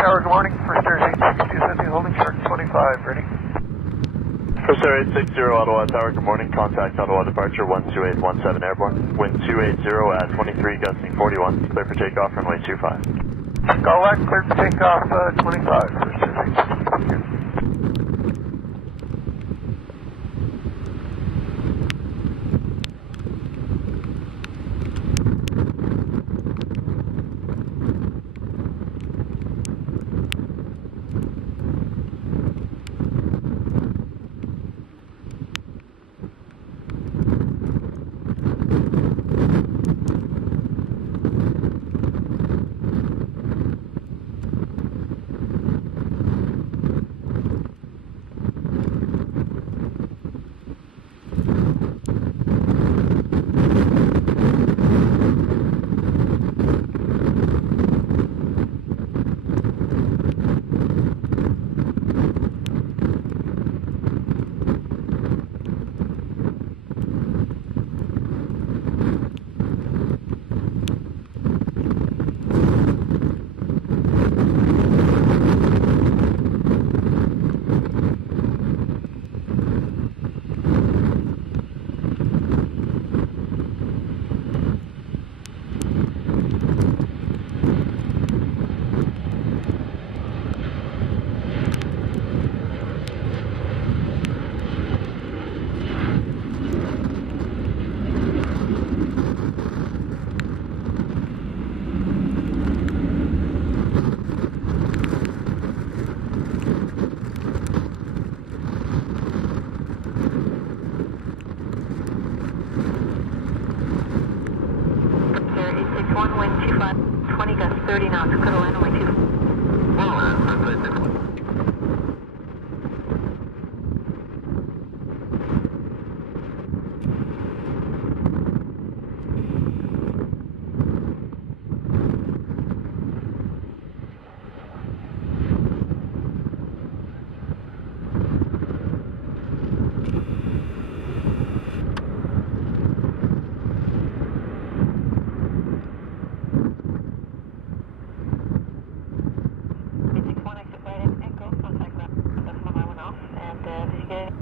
Tower, good morning. First Air 862 holding short 25, ready? First Air 860 Ottawa Tower, good morning. Contact Ottawa departure 12817 airborne. Wind 280 at 23, gusting 41. Clear for takeoff, runway 25. Call that, clear for takeoff 25. First Air 860. One wind 25, 20 gusts 30 knots, could have landed way 2. Exit right in, Echo, contact that. That's my one off. And if you get